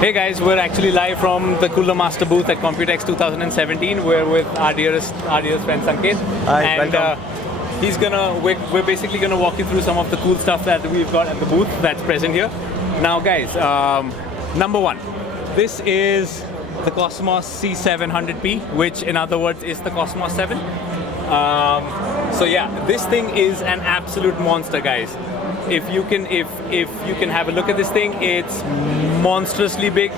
Hey guys, we're actually live from the Cooler Master booth at Computex 2017. We're with our dearest friend Sanket. Hi, and welcome. we're basically gonna walk you through some of the cool stuff that we've got at the booth that's present here. Now guys, number one, this is the Cosmos C700P, which in other words is the Cosmos 7. So yeah, this thing is an absolute monster, guys. If you can have a look at this thing, it's monstrously big.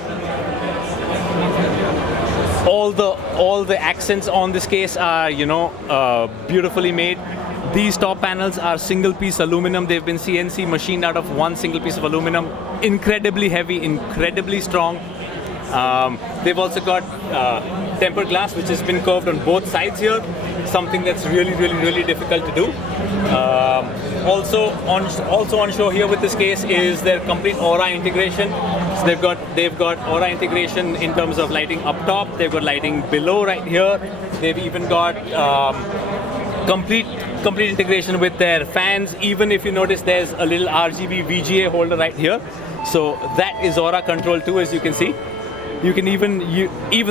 All the accents on this case are beautifully made. These top panels are single piece aluminum. They've been CNC machined out of one single piece of aluminum. Incredibly heavy, incredibly strong. They've also got tempered glass, which has been curved on both sides here. Something that's really difficult to do. Also on show here with this case is their complete Aura integration. So they've got Aura integration in terms of lighting up top. They've got lighting below right here. They've even got complete integration with their fans. Even if you notice, there's a little RGB VGA holder right here. So that is Aura control too, as you can see. You can even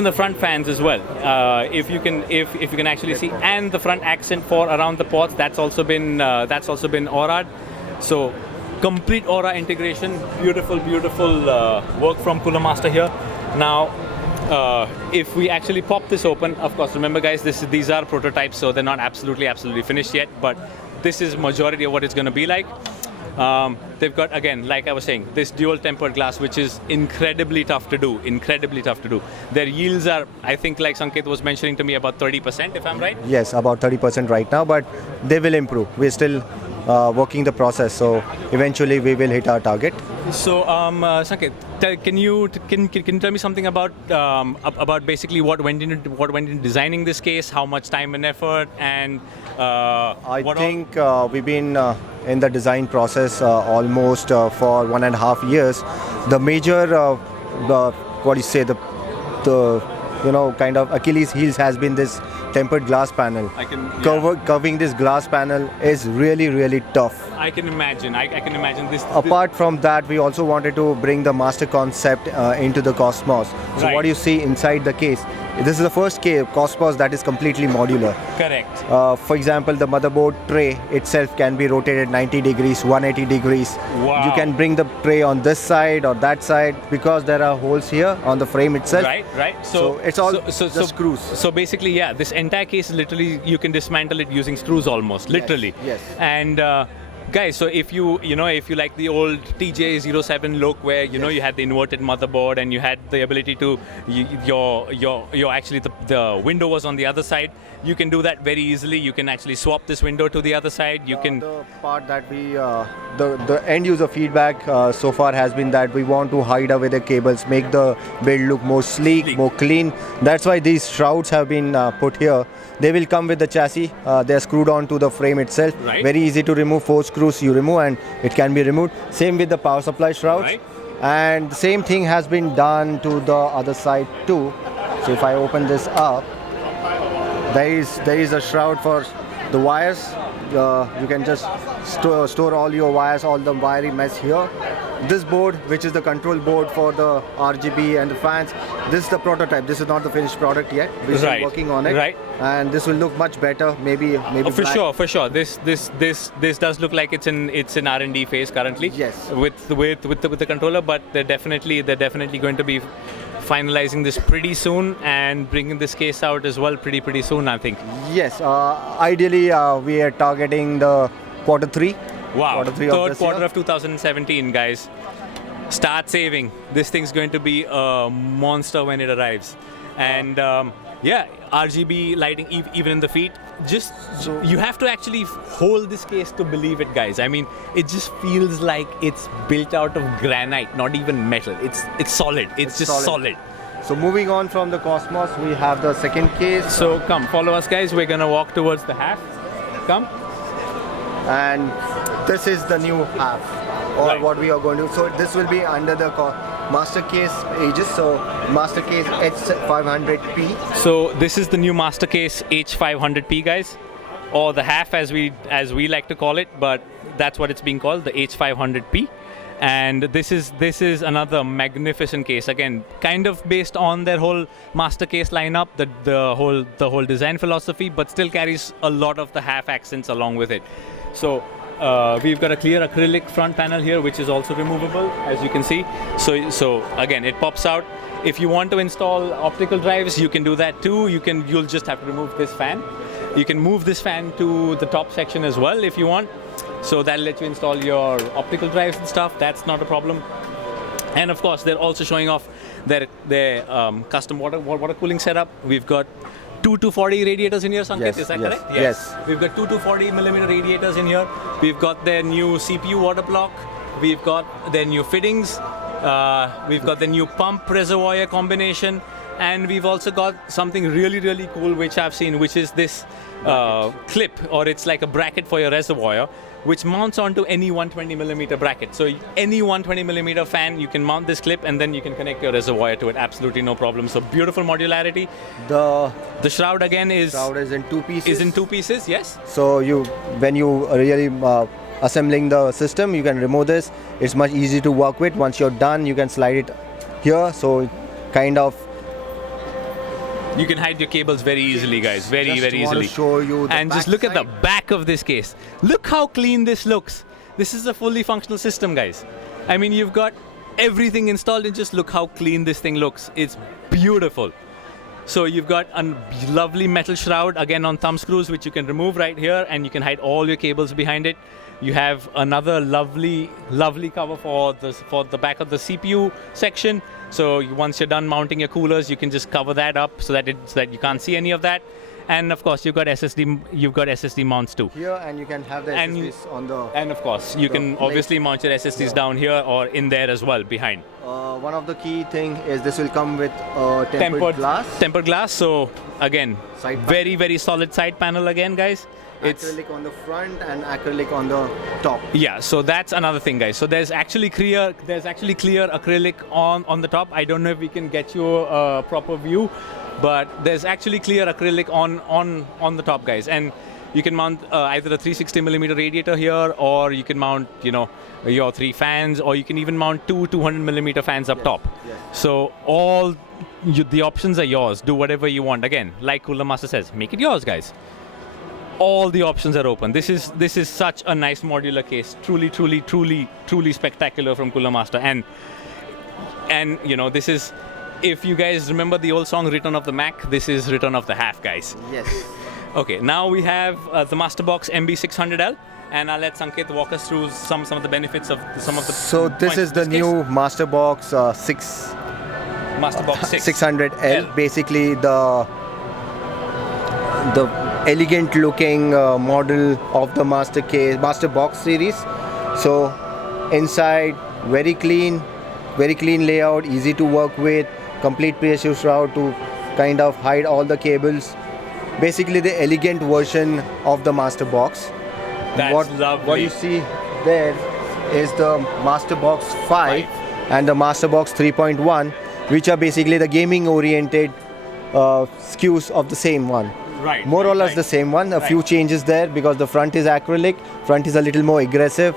the front fans as well, if you can actually see, and the front accent for around the ports, that's also been Aura'd. So complete Aura integration, beautiful work from Cooler Master here. Now, if we actually pop this open, of course, remember guys, these are prototypes, so they're not absolutely finished yet, but this is majority of what it's going to be like. They've got, again, like I was saying, this dual tempered glass, which is incredibly tough to do. Their yields are, I think, like Sanket was mentioning to me, about 30%, if I'm right? Yes, about 30% right now, but they will improve. We're still working the process, so eventually we will hit our target. So, Sanket, can you tell me something about basically what went into designing this case, how much time and effort, and I think we've been in the design process almost for 1.5 years. The major, kind of Achilles heels has been this tempered glass panel. Curving this glass panel is really tough. I can imagine. I can imagine this. Apart from that, we also wanted to bring the master concept into the Cosmos. So Right. what you see inside the case, this is the first Cosmos that is completely modular. Correct. For example, the motherboard tray itself can be rotated 90 degrees, 180 degrees. Wow. You can bring the tray on this side or that side because there are holes here on the frame itself. Right. So it's all just screws. So basically, yeah, this entire case literally you can dismantle it using screws almost, literally. Yes. And guys, so if you like the old TJ07 look where you had the inverted motherboard and you had the ability to your actually the window was on the other side, you can do that very easily. You can actually swap this window to the other side. You can. The part that we the end user feedback so far has been that we want to hide away the cables, make the build look more sleek, more clean. That's why these shrouds have been put here. They will come with the chassis. They are screwed onto the frame itself. Right. Very easy to remove. 4 screws you remove and it can be removed. Same with the power supply shrouds. Right. And the same thing has been done to the other side too. So if I open this up, there is a shroud for the wires. You can just store all your wires, all the wiring mess here. This board, which is the control board for the RGB and the fans, this is the prototype. This is not the finished product yet. We're still working on it. Right. And this will look much better. Maybe For black. sure. This does look like it's in R&D phase currently. Yes. With the controller, but they're definitely going to be finalizing this pretty soon and bringing this case out as well pretty soon, I think. Yes. Ideally, we are targeting the Q3. Wow. Third quarter of 2017, guys. Start saving. This thing's going to be a monster when it arrives. And yeah, RGB lighting even in the feet. You have to actually hold this case to believe it, guys. I mean, it just feels like it's built out of granite, not even metal. It's solid. It's just solid. So moving on from the Cosmos, we have the second case. So come, follow us, guys. We're gonna walk towards the half. Come. And this is the new half, or what we are going to do. So this will be under the master case aegis. So master case H500P. So this is the new master case H500P, guys, or the half as we like to call it, but that's what it's being called, the H500P. And this is another magnificent case. Again, kind of based on their whole master case lineup, the whole design philosophy, but still carries a lot of the half accents along with it. So we've got a clear acrylic front panel here, which is also removable, as you can see. So again, it pops out. If you want to install optical drives, you can do that too. You'll just have to remove this fan. You can move this fan to the top section as well if you want. So that'll let you install your optical drives and stuff. That's not a problem. And of course, they're also showing off their custom water cooling setup. We've got 2 240 radiators in here, Sanket, Yes, is that yes, correct? yes. We've got 2 240 millimeter radiators in here. We've got their new CPU water block. We've got their new fittings. We've got the new pump reservoir combination. And we've also got something really, really cool, which I've seen, which is this clip, or it's like a bracket for your reservoir, which mounts onto any 120 millimeter bracket. So any 120 millimeter fan, you can mount this clip and then you can connect your reservoir to it. Absolutely no problem. So beautiful modularity. The shroud again is in 2 pieces. Is in 2 pieces, yes. So when you really assembling the system, you can remove this. It's much easy to work with. Once you're done, you can slide it here. So kind of. You can hide your cables very easily, guys. Very easily. Want to show you the and just look at the back of this case. Look how clean this looks. This is a fully functional system, guys. I mean, you've got everything installed, and just look how clean this thing looks. It's beautiful. So you've got a lovely metal shroud, again on thumb screws, which you can remove right here, and you can hide all your cables behind it. You have another lovely cover for the back of the CPU section. So once you're done mounting your coolers, you can just cover that up so that you can't see any of that. And of course, you've got SSD mounts too. Here, and you can have the SSDs on the. And of course, you can obviously mount your SSDs down here or in there as well behind. One of the key thing is this will come with tempered glass. Tempered glass. So again, very solid side panel again, guys. Acrylic on the front and acrylic on the top. Yeah, so that's another thing, guys. So there's actually clear acrylic on the top. I don't know if we can get you a proper view, but there's actually clear acrylic on the top, guys. And you can mount either a 360 millimeter radiator here, or you can mount your 3 fans, or you can even mount 2 200 millimeter fans up top. Yes. So the options are yours. Do whatever you want. Again, like Cooler Master says, make it yours, guys. All the options are open. This is such a nice modular case. Truly spectacular from Cooler Master. And this is, if you guys remember the old song Return of the Mac, this is Return of the Half, guys. Yes. Okay, now we have the Masterbox MB600L, and I'll let Sanket walk us through some of the benefits of some of the. So this is the new Masterbox Masterbox 600L. Basically the elegant looking model of the Masterbox series. So inside, very clean layout, easy to work with, complete pressure shroud to kind of hide all the cables. Basically the elegant version of the Masterbox. That's lovely. What you see there is the Masterbox 5 and the Masterbox 3.1, which are basically the gaming oriented SKUs of the same one. Right. More or less the same one. A few changes there because the front is acrylic. Front is a little more aggressive.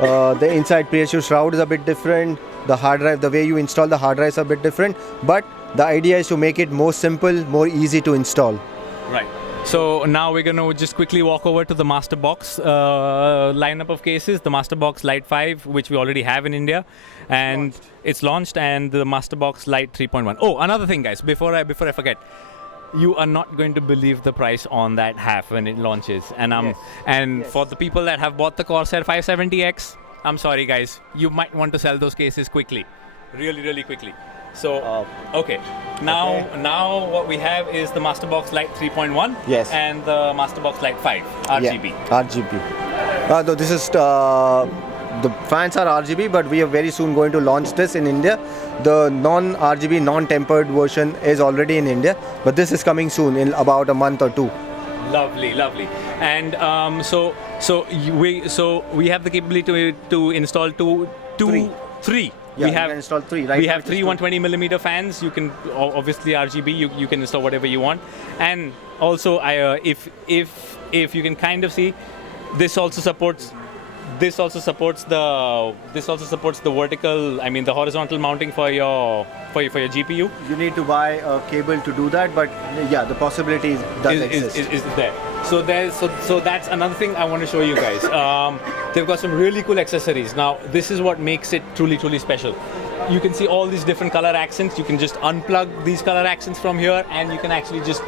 The inside pressure shroud is a bit different. The hard drive, the way you install the hard drive is a bit different. But the idea is to make it more simple, more easy to install. Right. So now we're going to just quickly walk over to the Masterbox lineup of cases. The Masterbox Lite 5, which we already have in India, and it's launched, and the Masterbox Lite 3.1. Oh, another thing, guys, before I forget. You are not going to believe the price on that half when it launches. And for the people that have bought the Corsair 570X, I'm sorry, guys. You might want to sell those cases quickly, really quickly. So okay, now what we have is the Masterbox Lite 3.1. Yes. And the Masterbox Lite 5 RGB. Yeah, RGB. This is the fans are RGB, but we are very soon going to launch this in India. The non-RGB, non-tempered version is already in India, but this is coming soon in about a month or 2. Lovely. And so we have the capability to install three. Yeah, we have can install 3. Right, we have 3 120 millimeter fans. You can obviously RGB. You can install whatever you want. And also, if you can kind of see, this also supports this also supports the vertical, I mean the horizontal mounting for your GPU. You need to buy a cable to do that, but yeah, the possibility does exist. Is there. So that's another thing I want to show you guys. They've got some really cool accessories. Now this is what makes it truly special. You can see all these different color accents. You can just unplug these color accents from here, and you can actually just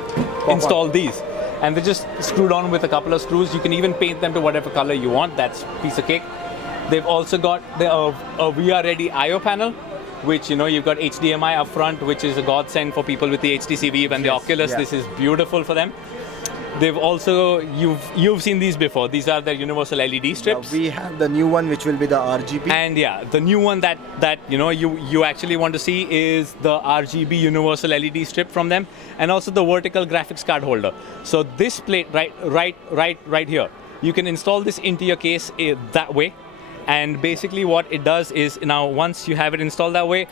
install these. And they're just screwed on with a couple of screws. You can even paint them to whatever color you want. That's piece of cake. They've also got a VR ready I/O panel, which you've got HDMI up front, which is a godsend for people with the HTC Vive and the Oculus. Yeah. This is beautiful for them. They've also, you've seen these before. These are their universal LED strips. We have the new one, which will be the RGB. And yeah, the new one that you actually want to see is the RGB universal LED strip from them, and also the vertical graphics card holder. So this plate right here, you can install this into your case that way. And basically what it does is, now once you have it installed that way,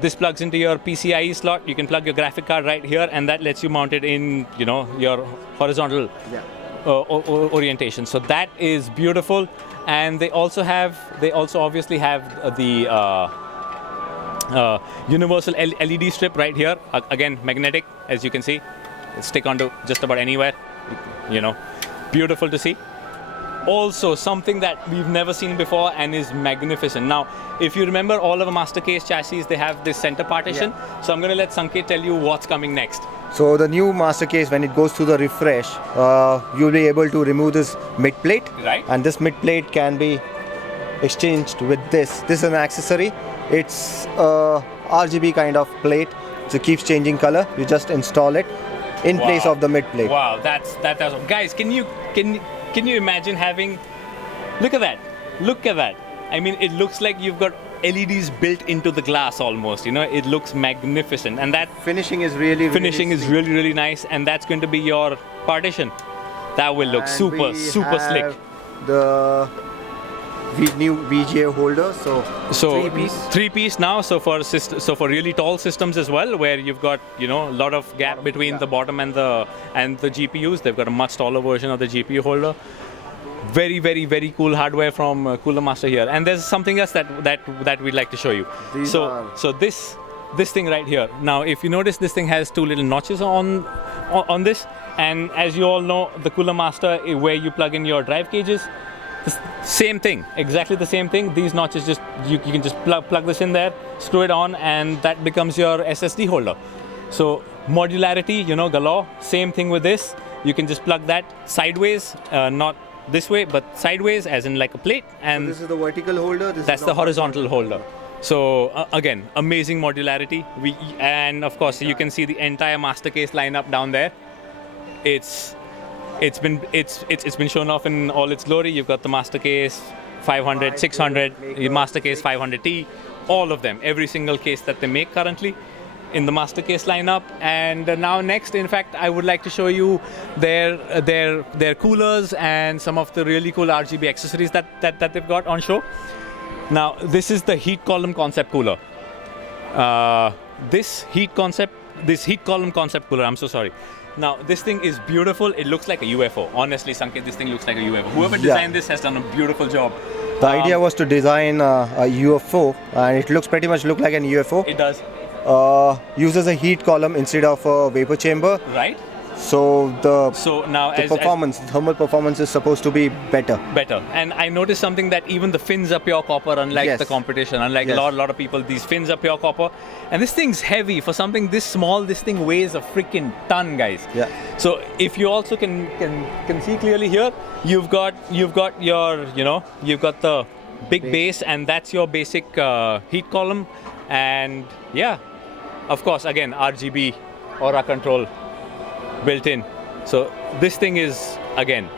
this plugs into your PCIe slot. You can plug your graphic card right here, and that lets you mount it in your horizontal orientation. So that is beautiful. And they also obviously have the universal LED strip right here. Again, magnetic, as you can see. It'll stick onto just about anywhere. Beautiful to see. Also, something that we've never seen before and is magnificent. Now, if you remember all of a master case chassis, they have this center partition. Yeah. So I'm going to let Sanket tell you what's coming next. So the new master case, when it goes through the refresh, you'll be able to remove this mid plate. Right. And this mid plate can be exchanged with this. This is an accessory. It's a RGB kind of plate. So it keeps changing color. You just install it in place of the mid plate. Wow, that's awesome. Guys, can you imagine having, look at that. I mean, it looks like you've got LEDs built into the glass almost, it looks magnificent. And that finishing is really nice, and that's going to be your partition. That will look super slick. The new VGA holder, so three piece now. So for really tall systems as well, where you've got a lot of gap between the bottom and the GPUs, they've got a much taller version of the GPU holder. Very cool hardware from Cooler Master here. And there's something else that we'd like to show you. So this thing right here. Now, if you notice, this thing has two little notches on this, and as you all know, the Cooler Master, where you plug in your drive cages, the same thing, exactly the same thing. These notches, just you can just plug this in there, screw it on, and that becomes your SSD holder. So modularity, galore. Same thing with this. You can just plug that sideways, not this way, but sideways, as in like a plate. And so this is the vertical holder. That's the horizontal holder. So again, amazing modularity. And of course, you can see the entire master case lineup down there. It's been shown off in all its glory. You've got the master case 500, 600, master case 500T, all of them, every single case that they make currently in the master case lineup. And now next, in fact, I would like to show you their coolers and some of the really cool RGB accessories that they've got on show. Now, this is the heat column concept cooler. This heat column concept cooler, I'm so sorry. Now, this thing is beautiful. It looks like a UFO. Honestly, Sanket, this thing looks like a UFO. Whoever designed this has done a beautiful job. The idea was to design a UFO, and it looks pretty much like an UFO. It does. Uses a heat column instead of a vapor chamber. Right. So thermal performance is supposed to be better. And I noticed something, that even the fins are pure copper, unlike the competition. Unlike a lot of people, these fins are pure copper. And this thing's heavy. For something this small, this thing weighs a freaking ton, guys. Yeah. So if you also can see clearly here, you've got you've got the big base, and that's your basic heat column. And yeah, of course, again, RGB aura control built in. So this thing is, again,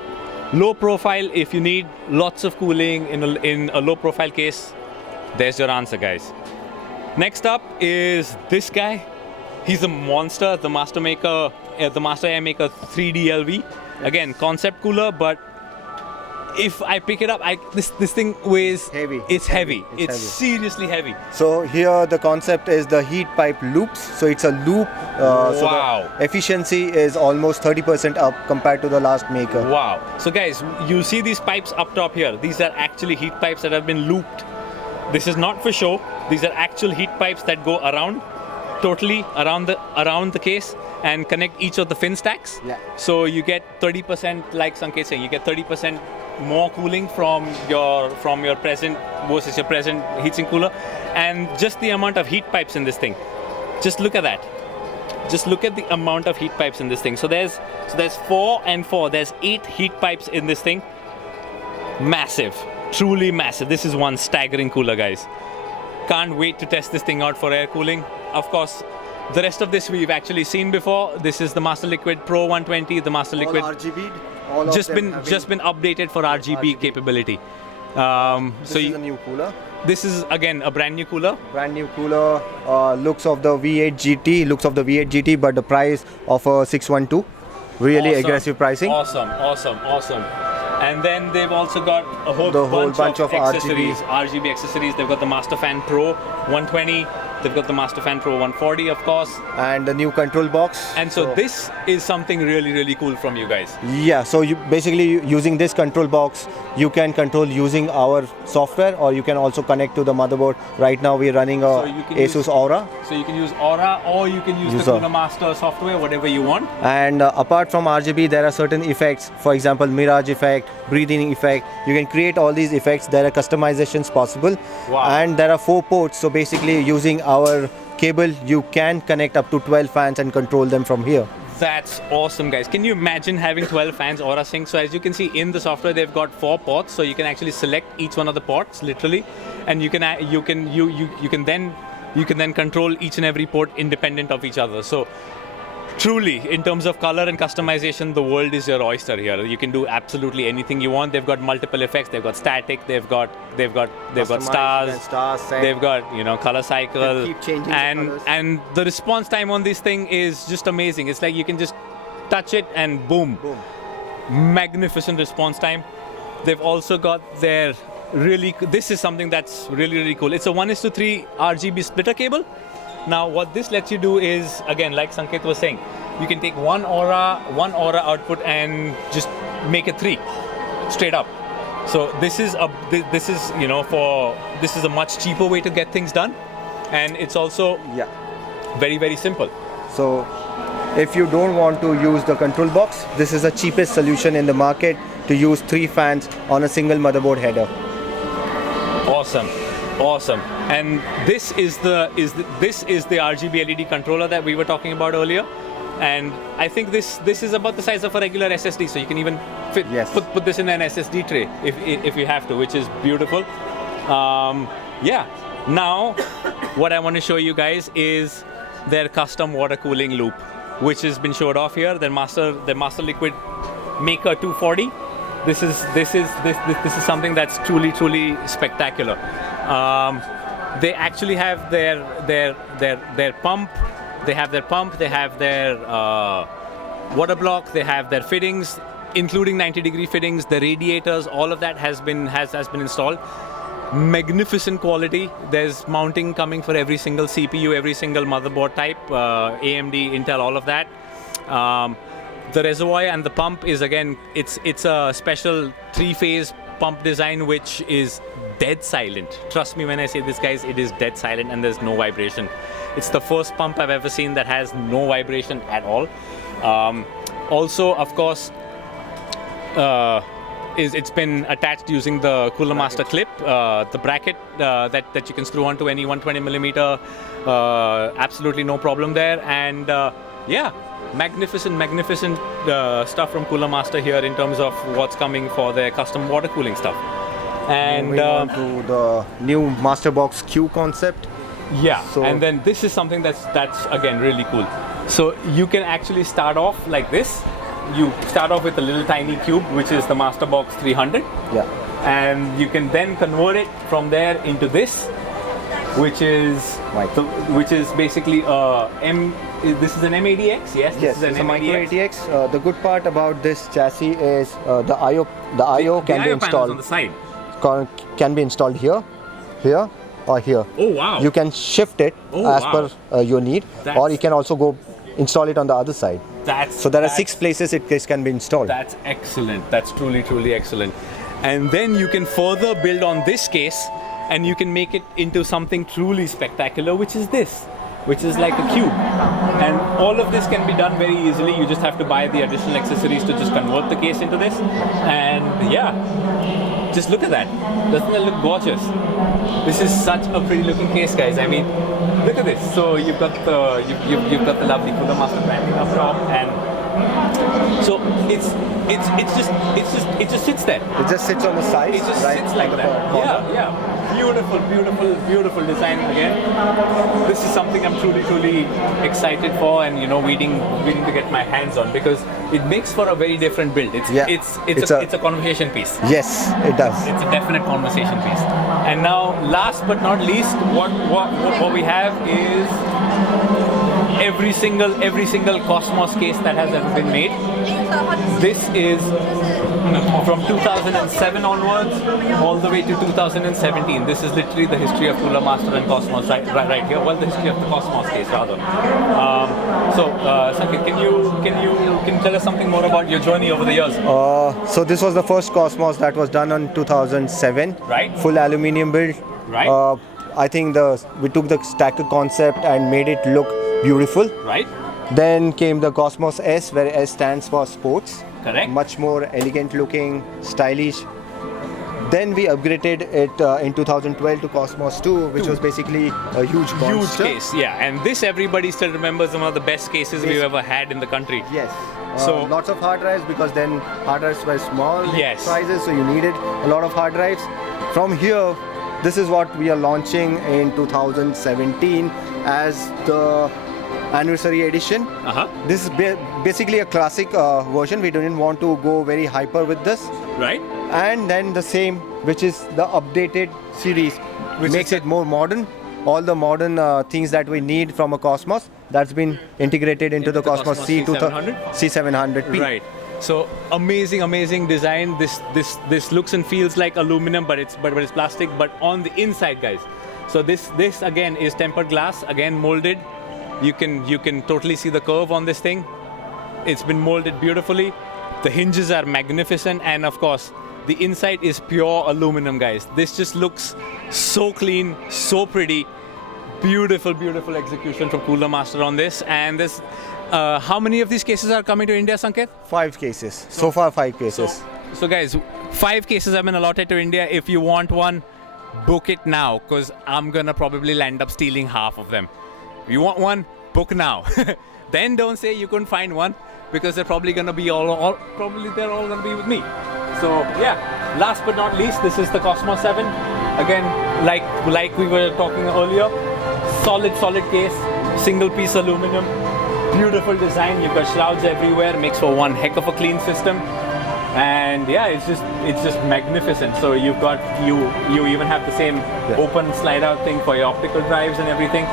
low profile. If you need lots of cooling in a low profile case, there's your answer, guys. Next up is this guy. He's a monster, the Master Air Maker 3D LV. Again, concept cooler, but if I pick it up, this thing weighs Heavy. It's heavy. It's It's heavy. seriously heavy. So here the concept is the heat pipe loops. So it's a loop. So Wow. the efficiency is almost 30% up compared to the last maker. Wow. So guys, you see these pipes up top here. These are actually heat pipes that have been looped. This is not for show. These are actual heat pipes that go around, totally around the case and connect each of the fin stacks. Yeah. So you get 30%, like Sanket saying, you get 30% more cooling from your present versus your present heatsink cooler, and just the amount of heat pipes in this thing. Just look at that. Just look at the amount of heat pipes in this thing. So there's 4 and 4. There's 8 heat pipes in this thing. Massive, truly massive. This is one staggering cooler, guys. Can't wait to test this thing out for air cooling. Of course, the rest of this we've actually seen before. This is the Master Liquid Pro 120, the Master Liquid. All RGB. All of just them been updated for RGB This capability. is a new cooler. This is again a brand new cooler. Brand new cooler. Looks of the V8 GT. Looks of the V8 GT, but the price of a 612. Really Awesome. aggressive pricing. Awesome. And then they've also got a whole bunch of accessories, RGB accessories. They've got the Master Fan Pro 120. They've got the Master Fan Pro 140, of course. And the new control box. And so this is something really cool from you guys. Yeah, so you basically using this control box, you can control using our software, or you can also connect to the motherboard. Right now we're running a So you can Asus Aura. So you can use Aura, or you can use the Cooler Master software, whatever you want. And apart from RGB, there are certain effects. For example, mirage effect, breathing effect. You can create all these effects. There are customizations possible. Wow. And there are 4 ports. So basically, using our cable, you can connect up to 12 fans and control them from here. That's awesome, guys. Can you imagine having 12 fans Aura Sync? So as you can see in the software, they've got 4 ports, so you can actually select each one of the ports, literally, and you can then control each and every port independent of each other. So truly, in terms of color and customization, the world is your oyster here. You can do absolutely anything you want. They've got multiple effects. They've got static. They've got stars. They've got color cycle. Keep changing the colors. And the response time on this thing is just amazing. It's like you can just touch it and boom. Magnificent response time. They've also got their this is something that's really cool. It's a 1:3 RGB splitter cable. Now what this lets you do is, again, like Sanket was saying, you can take one Aura output and just make it 3 straight up. So this is a much cheaper way to get things done, and it's also very simple. So if you don't want to use the control box, this is the cheapest solution in the market to use 3 fans on a single motherboard header. Awesome. And this is the RGB LED controller that we were talking about earlier, and I think this is about the size of a regular SSD, so you can even put this in an SSD tray if you have to, which is beautiful. Now what I want to show you guys is their custom water cooling loop, which has been showed off here. Their Master Liquid Maker 240. This is something that's truly spectacular. They actually have their pump. They have their water block. They have their fittings, including 90-degree fittings. The radiators, all of that has been installed. Magnificent quality. There's mounting coming for every single CPU, every single motherboard type, AMD, Intel, all of that. The reservoir and the pump is, again, it's a special 3-phase pump design, which is dead silent. Trust me when I say this, guys, it is dead silent and there's no vibration. It's the first pump I've ever seen that has no vibration at all. Also, of course, it's been attached using the Cooler Master clip, the bracket that you can screw onto any 120mm. Absolutely no problem there. And magnificent stuff from Cooler Master here in terms of what's coming for their custom water cooling stuff. And moving on to the new Masterbox Q concept. And then this is something that's again really cool. So you can actually start off like this. You start off with a little tiny cube, which is the Masterbox 300. And you can then convert it from there into this. which is which is basically this is an M80X. Yes, Yes, this is an it's a micro M80X. ATX. The good part about this chassis is the IO can be IO panels installed. on the side. Can be installed here, or here. Oh wow! You can shift it as per your need, or you can also go install it on the other side. So there are 6 places this can be installed. That's excellent. That's truly excellent. And then you can further build on this case, and you can make it into something truly spectacular, which is this, which is like a cube. And all of this can be done very easily. You just have to buy the additional accessories to just convert the case into this. And yeah, just look at that. Doesn't that look gorgeous? This is such a pretty looking case, guys. I mean, look at this. So you've got the you've got the lovely Cooler Master branding up top, and so it just sits there. It just sits on the side. It just sits like that. Yeah. Beautiful design again. This is something I'm truly excited for, and waiting to get my hands on, because it makes for a very different build. It's a conversation piece. Yes, it does. It's a definite conversation piece. And now, last but not least, what we have is every single Cosmos case that has ever been made. This is from 2007 onwards, all the way to 2017. This is literally the history of Cooler Master and Cosmos right here. Well, the history of the Cosmos case rather. Sanket, can you tell us something more about your journey over the years? So this was the first Cosmos that was done in 2007. Right. Full aluminium build. Right. I think we took the stacker concept and made it look beautiful. Right. Then came the Cosmos S, where S stands for sports. Correct. Much more elegant looking, stylish. Then we upgraded it in 2012 to Cosmos 2, which was basically a huge monster. Huge case, yeah. And this, everybody still remembers, one of the best cases we've ever had in the country. Yes. So lots of hard drives, because then hard drives were small sizes, so you needed a lot of hard drives. From here, this is what we are launching in 2017 as the anniversary edition. This is basically a classic version. We didn't want to go very hyper with this. Right. And then the same, which is the updated series, which makes it more modern. All the modern things that we need from a Cosmos, that's been integrated into the Cosmos C700P. Right. So amazing design. This looks and feels like aluminum, but it's plastic. But on the inside, guys. So this again is tempered glass, again molded. You can totally see the curve on this thing. It's been molded beautifully. The hinges are magnificent, and of course, the inside is pure aluminum, guys. This just looks so clean, so pretty. Beautiful execution from Cooler Master on this. And this, how many of these cases are coming to India, Sanket? 5 cases. So far, 5 cases. So guys, 5 cases have been allotted to India. If you want one, book it now, because I'm gonna probably end up stealing half of them. If you want one, book now. Then don't say you couldn't find one, because they're probably gonna be probably they're all gonna be with me. So yeah, last but not least, this is the Cosmos 7. Again, like we were talking earlier, solid case, single piece aluminum, beautiful design. You've got shrouds everywhere, makes for one heck of a clean system. And yeah, it's just magnificent. So you've got you even have the same open slide out thing for your optical drives and everything.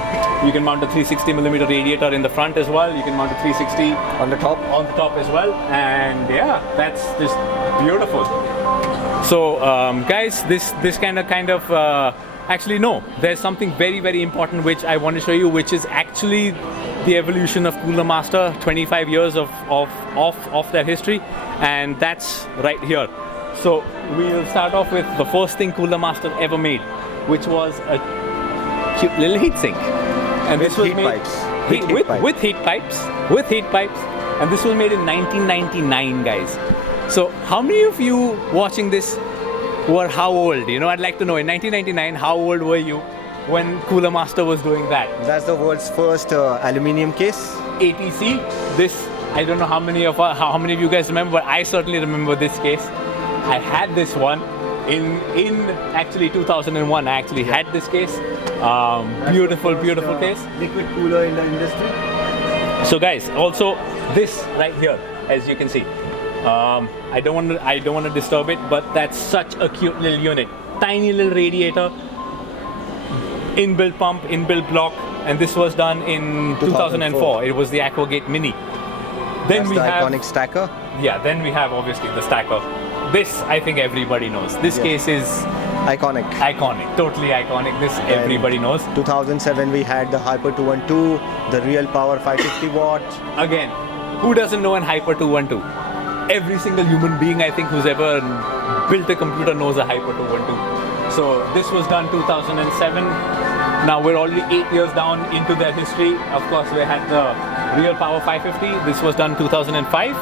You can mount a 360mm radiator in the front as well. You can mount a 360 on the top as well. And yeah, that's just beautiful. So guys, this kind of actually no, there's something very important which I want to show you, which is actually the evolution of Cooler Master, 25 years of their history, and that's right here. So we'll start off with the first thing Cooler Master ever made, which was a cute little heatsink. And with this was heat made pipes. With heat pipes, and this was made in 1999, guys. So how many of you watching this were how old? I'd like to know, in 1999, how old were you when Cooler Master was doing that? That's the world's first aluminium case. ATC. This, I don't know how many of you guys remember, but I certainly remember this case. I had this one in actually 2001. I actually had this case. Beautiful case. Liquid cooler in the industry. So guys, also this right here, as you can see. I don't want to disturb it, but that's such a cute little unit. Tiny little radiator. inbuilt pump, inbuilt block, and this was done in 2004. It was the Aquagate Mini. Then That's we the have iconic stacker. yeah. Then we have obviously the stacker. This I think everybody knows. This case is Iconic. iconic, totally iconic. This everybody knows. 2007 we had the Hyper 212, the real power 550 watt. Again, who doesn't know an Hyper 212? Every single human being I think who's ever built a computer knows a Hyper 212. So this was done 2007. Now we're already 8 years down into their history. Of course, we had the real power 550. This was done 2005.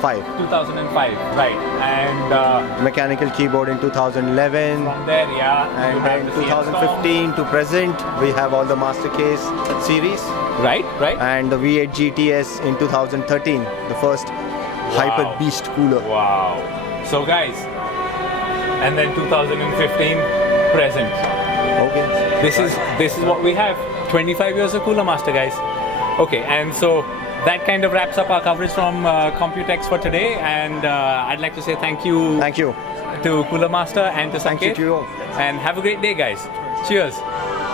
5. 2005, right? And Mechanical keyboard in 2011. from there, yeah. you And have in the CN 2015 to present, we have all the Master Case series. Storm. Right. And the V8 GTS in 2013, the first Hyper Beast cooler. Wow. So guys, and then 2015 present. Okay. This is what we have. 25 years of Cooler Master, guys. Okay, and so that kind of wraps up our coverage from Computex for today. And I'd like to say thank you Thank you. to Cooler Master and to Thank you Sanket. to you all. And have a great day, guys. Cheers.